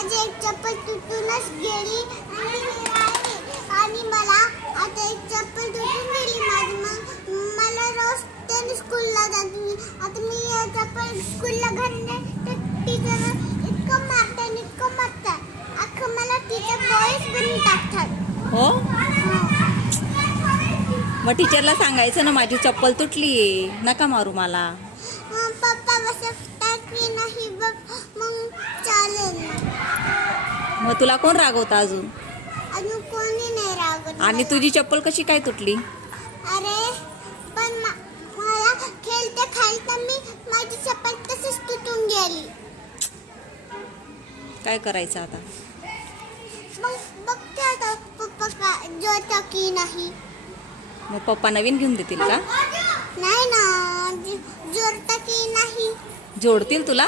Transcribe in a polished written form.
माझी एक चप्पल तुटूनच गेली आणि मला आता एक चप्पल तुटून गेली माझी. मग मला रोज त्याने स्कूलला जाते. आता मी या चप्पल स्कूलला घालणे तर टीचर इतकं मारतात अख्खं मला टीचर बॉयच बनवून टाकतात. हो, मग टीचरला सांगायचं ना माझी चप्पल तुटली आहे, नका मारू मला. पप्पा बसवतात की नाही बघ मग चालेल ना. मग तुला कोण रागवतं अजून? अजून कोणी नाही रागवत. आणि तुझी चप्पल कशी काय तुटली? अरे पण मला खेळता माझी चप्पल तशीच तुटून गेली. काय करायचं आता? मग बघते आता पप्पा का जोडता की नाही. मग पप्पा नवीन घेऊन देतील का? नाही ना जोडता की नाही. जोडतील तुला?